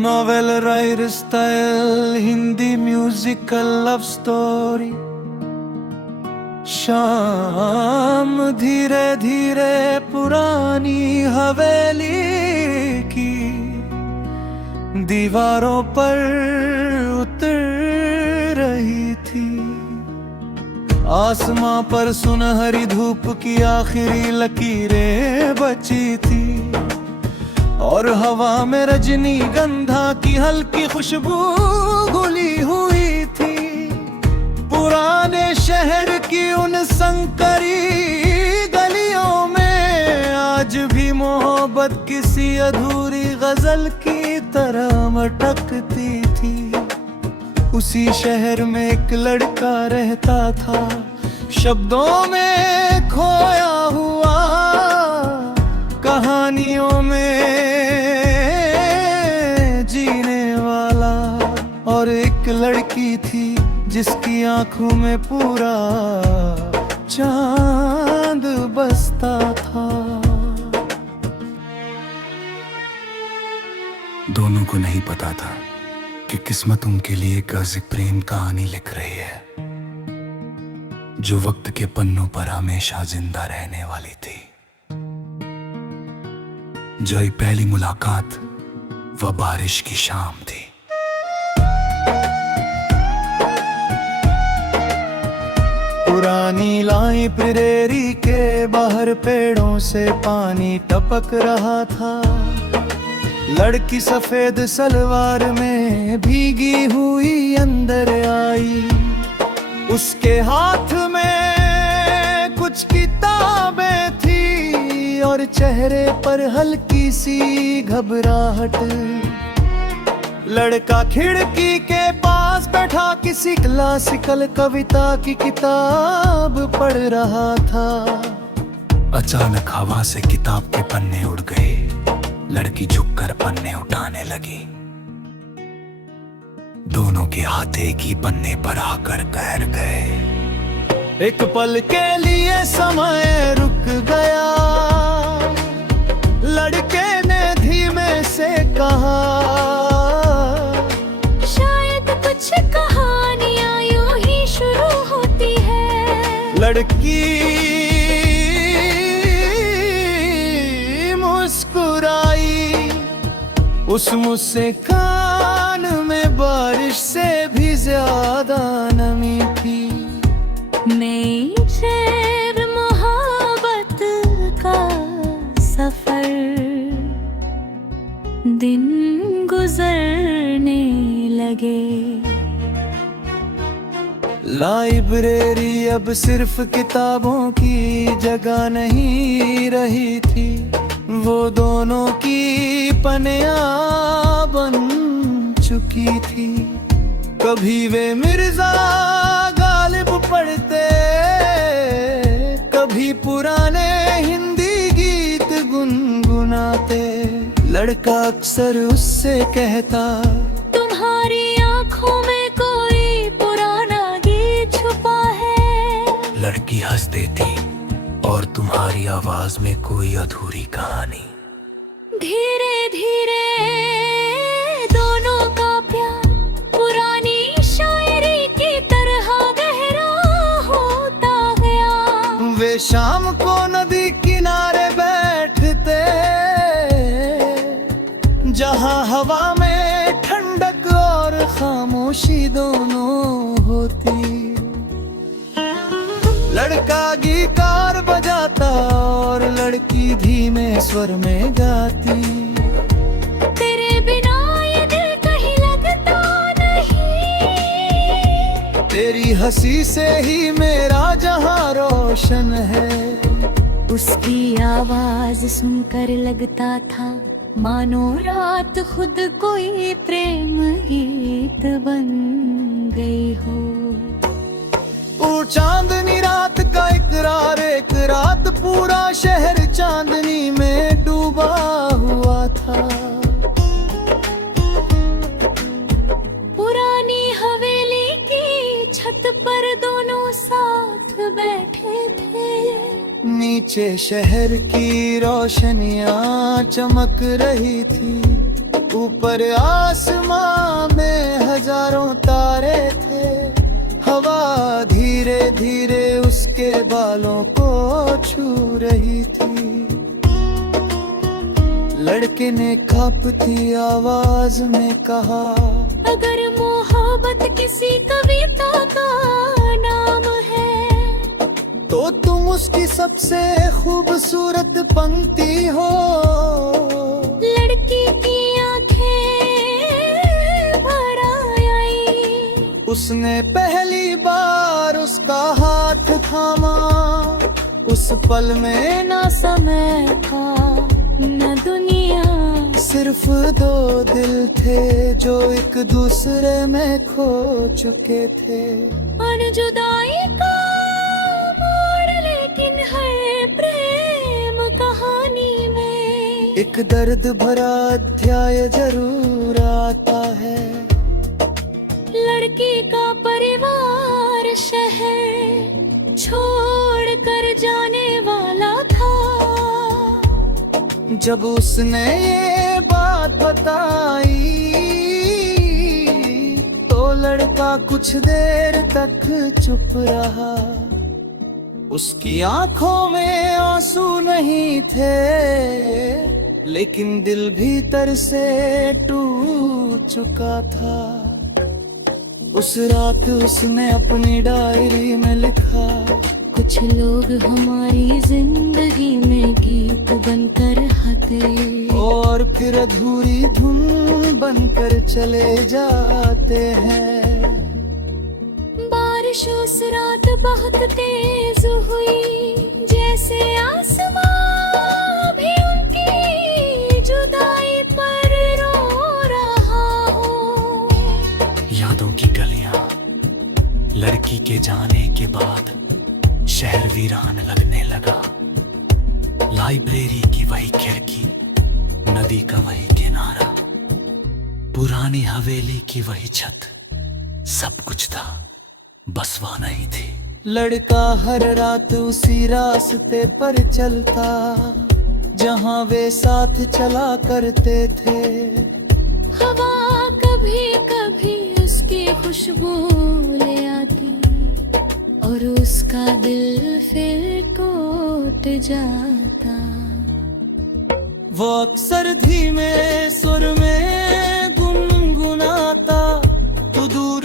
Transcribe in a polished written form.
Novel writer style, Hindi musical love story. शाम धीरे धीरे पुरानी हवेली की दीवारों पर उतर रही थी। आसमां पर सुनहरी धूप की आखिरी लकीरें बची थी और हवा में रजनीगंधा की हल्की खुशबू घुली हुई थी। पुराने शहर की उन संकरी गलियों में आज भी मोहब्बत किसी अधूरी गजल की तरह मटकती थी। उसी शहर में एक लड़का रहता था, शब्दों में खोया हुआ, कहानियों में जीने वाला। और एक लड़की थी जिसकी आंखों में पूरा चांद बसता था। दोनों को नहीं पता था कि किस्मत उनके लिए एक अजीब प्रेम कहानी लिख रही है, जो वक्त के पन्नों पर हमेशा जिंदा रहने वाली थी। जो एक पहली मुलाकात वह बारिश की शाम थी। पुरानी लाइब्रेरी के बाहर पेड़ों से पानी टपक रहा था। लड़की सफेद सलवार में भीगी हुई अंदर आई। उसके हाथ में कुछ किताबें थी और चेहरे पर हल्की सी घबराहट। लड़का खिड़की के पास बैठा किसी क्लासिकल कविता की किताब पढ़ रहा था। अचानक हवा से किताब के पन्ने उड़ गए। लड़की झुककर पन्ने उठाने लगी। दोनों के हाथ एक ही पन्ने पर आकर ठहर गए। एक पल के लिए समय रुक गया। लड़के ने धीमे से कहा, शायद कुछ कहानियां यूं ही शुरू होती है। लड़की मुस्कुराई। उस मुस्कान में बारिश से भी ज्यादा नमी थी। नई शहर मोहब्बत का सफर, दिन गुजरने लगे। लाइब्रेरी अब सिर्फ किताबों की जगह नहीं रही थी, वो दोनों की पनिया बन चुकी थी। कभी वे मिर्जा गालिब पढ़ते, कभी पुराने हिंदी गीत गुनगुनाते। लड़का अक्सर उससे कहता, तुम्हारी आंखों में कोई पुराना गीत छुपा है। लड़की हंस देती, और तुम्हारी आवाज में कोई अधूरी कहानी। धीरे धीरे दोनों का प्यार पुरानी शायरी की तरह गहरा होता गया। वे शाम को नदी किनारे बैठते, जहां हवा में ठंडक और खामोशी दोनों होती। लड़का गिटार बजाता और लड़की धीमे स्वर में गाती। तेरे बिना ये दिल कहीं लगता नहीं। तेरी हंसी से ही मेरा जहां रोशन है। उसकी आवाज सुनकर लगता था मानो रात खुद कोई प्रेम गीत बन गई हो। वो चांदनी रात का इकरार, एक रात पूरा शहर चांदनी में डूबा हुआ था। पुरानी हवेली की छत पर दोनों साथ बैठे थे। नीचे शहर की रोशनियां चमक रही थी। ऊपर आसमां में हजारों तारे थे, हवा धीरे धीरे उसके बालों को छू रही थी। लड़के ने कांपती आवाज में कहा, अगर मोहब्बत किसी कविता का नाम है तो तुम उसकी सबसे खूबसूरत पंक्ति हो। लड़की की आंखें भर आई, उसने पहली बार उसका हाथ थामा। उस पल में ना समय था न दुनिया, सिर्फ दो दिल थे जो एक दूसरे में खो चुके थे। अनजुदाई का मोड़, लेकिन हर प्रेम कहानी में एक दर्द भरा अध्याय जरूर आता है। लड़की का परिवार शहर छोड़ कर जाने वाला था। जब उसने ये बात बताई तो लड़का कुछ देर तक चुप रहा। उसकी आंखों में आंसू नहीं थे, लेकिन दिल भीतर से टूट चुका था। उस रात उसने अपनी डायरी में लिखा, कुछ लोग हमारी जिंदगी में गीत बनकर आते और फिर अधूरी धुन बनकर चले जाते हैं। बारिश उस रात बहुत तेज हुई, जैसे आसमां भी उनकी जुदाई पर रो रहा हो। यादों की गलियां, लड़की के जाने के बाद शहर वीरान लगने लगा। लाइब्रेरी की वही खिड़की, नदी का वही किनारा, पुरानी हवेली की वही छत, सब कुछ था, बस वह नहीं थी। लड़का हर रात उसी रास्ते पर चलता जहां वे साथ चला करते थे। हवा कभी कभी उसकी खुशबू ले आती और उसका दिल फिर टूट जाता। वो अक्सर धीमे सुर में गुनगुनाता, तू दूर